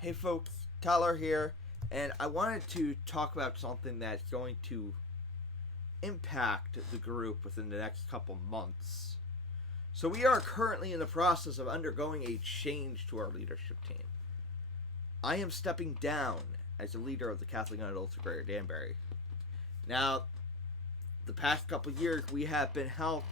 Hey folks, Tyler here, and I wanted to talk about something that's going to impact the group within the next couple months. So, we are currently in the process of undergoing a change to our leadership team. I am stepping down as the leader of the Catholic Young Adults of Greater Danbury. Now, the past couple years, we have been helped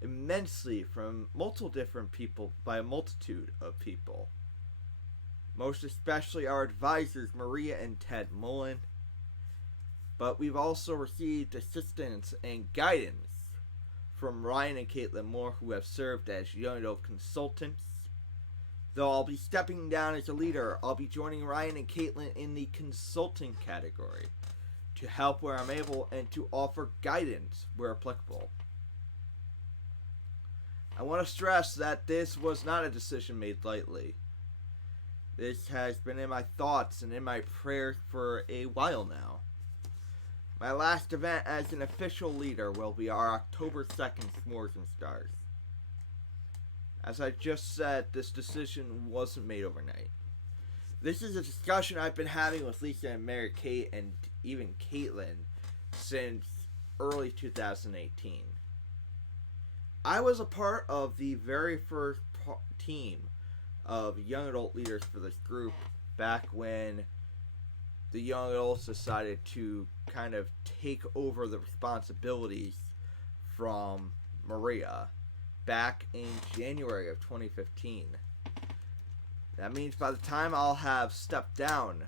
immensely from multiple different people by a multitude of people. Most especially our advisors, Maria and Ted Mullen. But we've also received assistance and guidance from Ryan and Caitlin Moore, who have served as young adult consultants. Though I'll be stepping down as a leader, I'll be joining Ryan and Caitlin in the consulting category to help where I'm able and to offer guidance where applicable. I want to stress that this was not a decision made lightly. This has been in my thoughts and in my prayers for a while now. My last event as an official leader will be our October 2nd S'mores and Stars. As I just said, this decision wasn't made overnight. This is a discussion I've been having with Lisa and Mary Kate and even Caitlin since early 2018. I was a part of the very first team of young adult leaders for this group back when the young adults decided to kind of take over the responsibilities from Maria back in January of 2015. That means by the time I'll have stepped down,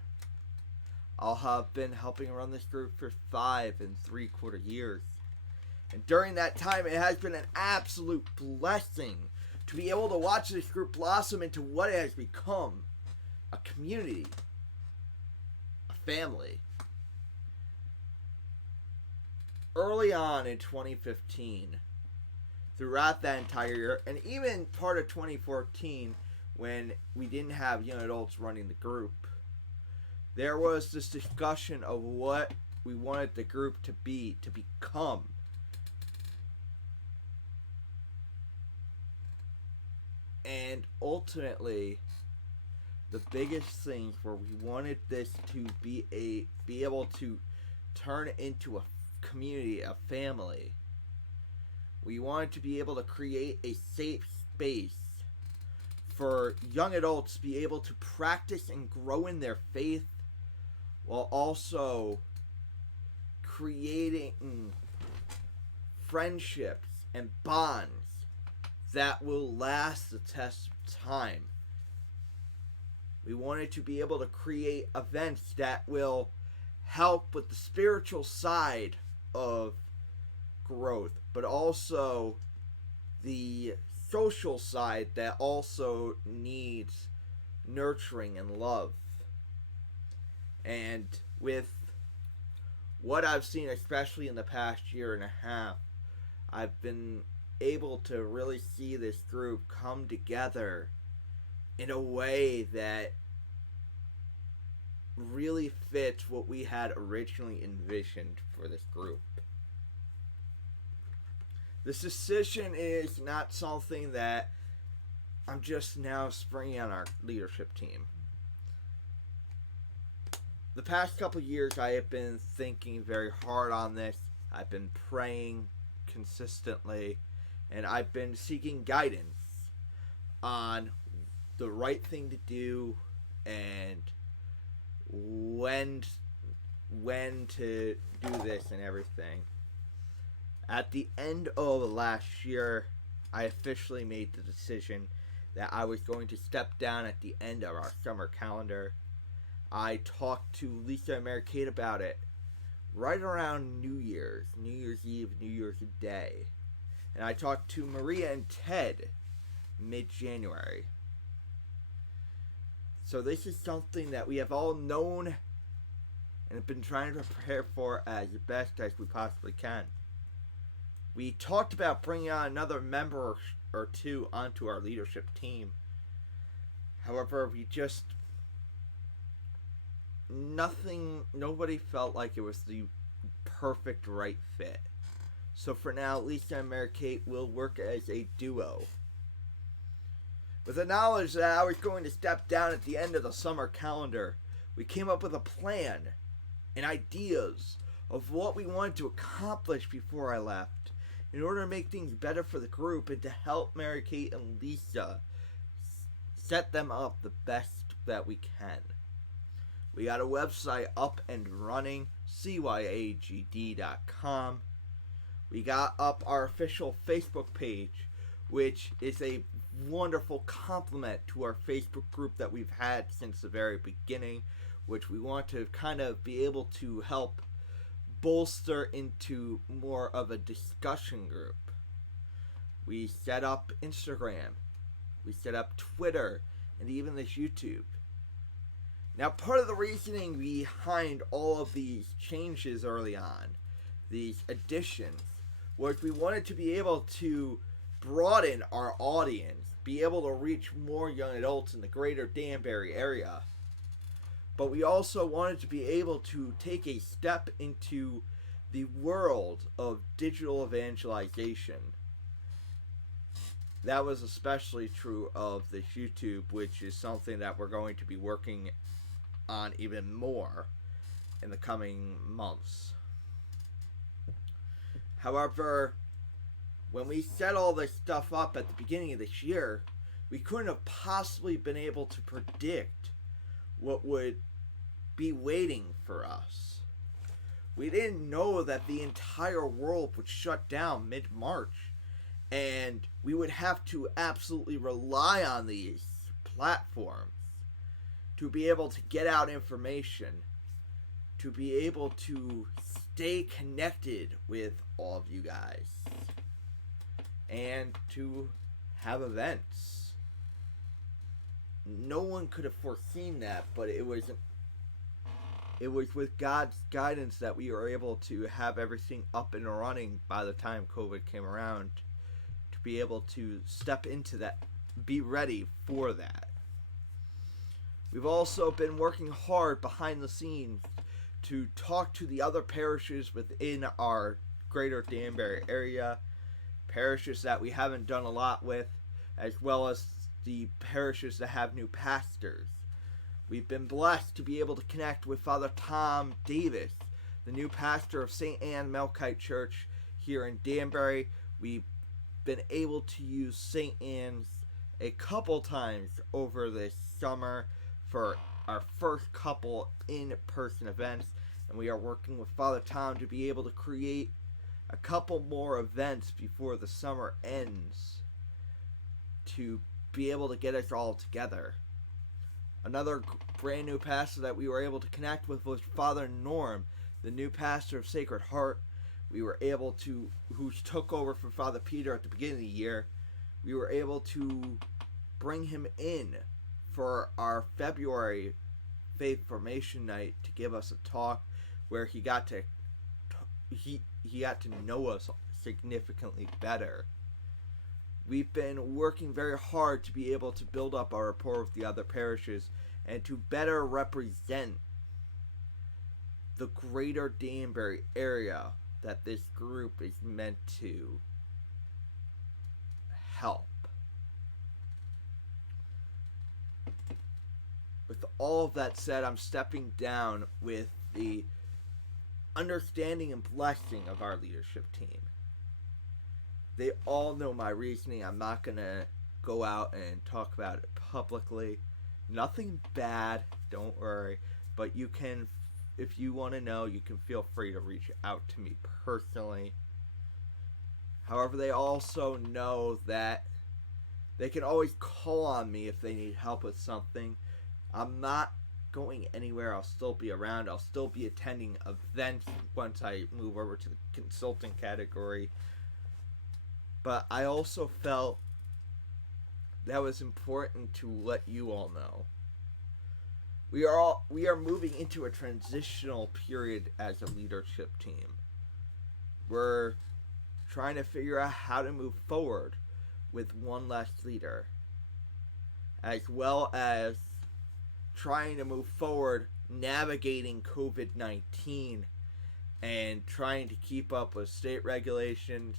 I'll have been helping run this group for 5 3/4 years. And during that time, it has been an absolute blessing to be able to watch this group blossom into what it has become: a community, a family. Early on in 2015, throughout that entire year, and even part of 2014, when we didn't have young adults running the group, there was this discussion of what we wanted the group to be, to become. And ultimately, the biggest things where we wanted this to be able to turn into a community, a family. We wanted to be able to create a safe space for young adults to be able to practice and grow in their faith while also creating friendships and bonds that will last the test of time. We wanted to be able to create events that will help with the spiritual side of growth, but also the social side that also needs nurturing and love. And with what I've seen, especially in the past year and a half, I've been able to really see this group come together in a way that really fits what we had originally envisioned for this group. This decision is not something that I'm just now springing on our leadership team. The past couple years, I have been thinking very hard on this. I've been praying consistently, and I've been seeking guidance on the right thing to do and when to do this and everything. At the end of last year, I officially made the decision that I was going to step down at the end of our summer calendar. I talked to Lisa and Mary Kate about it right around New Year's Eve, New Year's Day. And I talked to Maria and Ted mid-January. So this is something that we have all known and have been trying to prepare for as best as we possibly can. We talked about bringing on another member or two onto our leadership team. However, nobody felt like it was the perfect right fit. So for now, Lisa and Mary Kate will work as a duo. With the knowledge that I was going to step down at the end of the summer calendar, we came up with a plan and ideas of what we wanted to accomplish before I left in order to make things better for the group and to help Mary Kate and Lisa set them up the best that we can. We got a website up and running, cyagd.com. We got up our official Facebook page, which is a wonderful complement to our Facebook group that we've had since the very beginning, which we want to kind of be able to help bolster into more of a discussion group. We set up Instagram, we set up Twitter, and even this YouTube. Now, part of the reasoning behind all of these changes early on, these additions, was we wanted to be able to broaden our audience, be able to reach more young adults in the greater Danbury area. But we also wanted to be able to take a step into the world of digital evangelization. That was especially true of this YouTube, which is something that we're going to be working on even more in the coming months. However, when we set all this stuff up at the beginning of this year, we couldn't have possibly been able to predict what would be waiting for us. We didn't know that the entire world would shut down mid-March, and we would have to absolutely rely on these platforms to be able to get out information, to be able to stay connected with all of you guys, and to have events. No one could have foreseen that, but it was with God's guidance that we were able to have everything up and running by the time COVID came around, to be able to step into that, be ready for that. We've also been working hard behind the scenes to talk to the other parishes within our greater Danbury area, parishes that we haven't done a lot with, as well as the parishes that have new pastors. We've been blessed to be able to connect with Father Tom Davis, the new pastor of St. Anne Melkite Church here in Danbury. We've been able to use St. Anne's a couple times over this summer for our first couple in-person events, and we are working with Father Tom to be able to create a couple more events before the summer ends to be able to get us all together. Another brand new pastor that we were able to connect with was Father Norm, the new pastor of Sacred Heart. We were able to, who took over for Father Peter at the beginning of the year, we were able to bring him in for our February Faith Formation Night to give us a talk where he got to know us significantly better. We've been working very hard to be able to build up our rapport with the other parishes and to better represent the greater Danbury area that this group is meant to help. With all of that said, I'm stepping down with the understanding and blessing of our leadership team. They all know my reasoning. I'm not going to go out and talk about it publicly. Nothing bad, don't worry. But you can, if you want to know, you can feel free to reach out to me personally. However, they also know that they can always call on me if they need help with something. I'm not going anywhere. I'll still be around. I'll still be attending events once I move over to the consulting category. But I also felt that was important to let you all know. We are moving into a transitional period as a leadership team. We're trying to figure out how to move forward with one less leader, as well as trying to move forward navigating COVID-19 and trying to keep up with state regulations,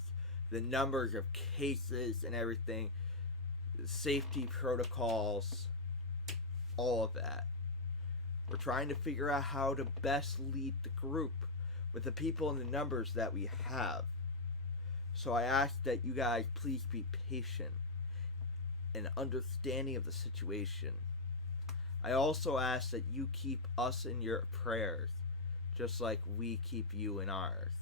the numbers of cases and everything. safety protocols, all of that. We're trying to figure out how to best lead the group with the people and the numbers that we have. So I ask that you guys please be patient and understanding of the situation. I also ask that you keep us in your prayers, just like we keep you in ours.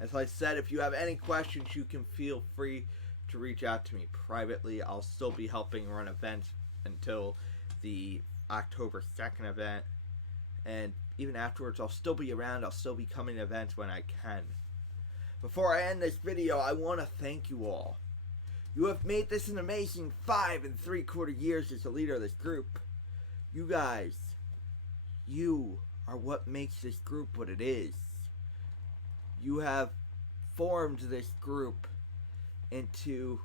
As I said, if you have any questions, you can feel free to reach out to me privately. I'll still be helping run events until the October 2nd event. And even afterwards, I'll still be around. I'll still be coming to events when I can. Before I end this video, I want to thank you all. You have made this an amazing 5 3/4 years as the leader of this group. You guys, you are what makes this group what it is. You have formed this group into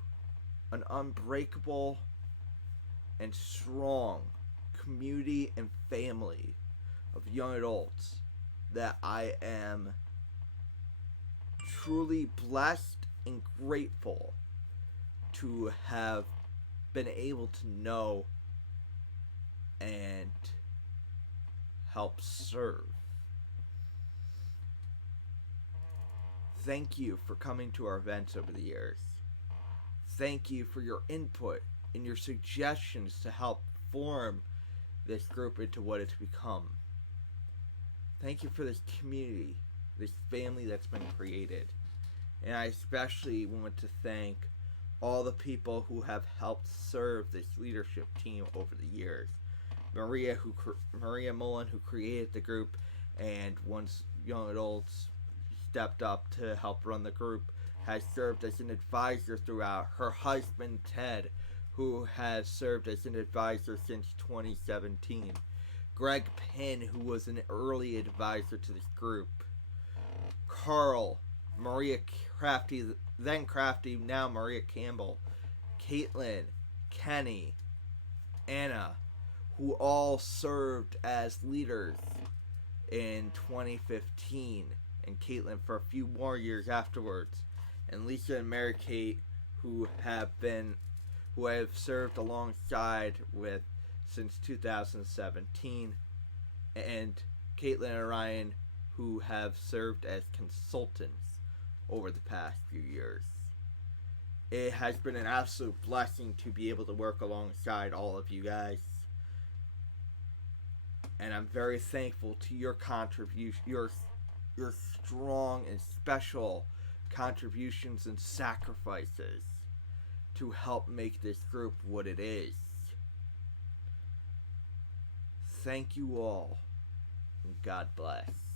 an unbreakable and strong community and family of young adults that I am truly blessed and grateful to have been able to know and help serve. Thank you for coming to our events over the years. Thank you for your input and your suggestions to help form this group into what it's become. Thank you for this community, this family that's been created. And I especially want to thank all the people who have helped serve this leadership team over the years. Maria Mullen, who created the group, and once young adults stepped up to help run the group, has served as an advisor throughout. Her husband, Ted, who has served as an advisor since 2017. Greg Penn, who was an early advisor to this group. Carl, Maria Crafty, then Crafty, now Maria Campbell. Caitlin, Kenny, Anna, who all served as leaders in 2015. And Caitlin for a few more years afterwards. And Lisa and Mary Kate, who I have served alongside with since 2017, and Caitlin and Ryan, who have served as consultants over the past few years. It has been an absolute blessing to be able to work alongside all of you guys, and I'm very thankful to your contribution, your strong and special contributions and sacrifices to help make this group what it is. Thank you all, and God bless.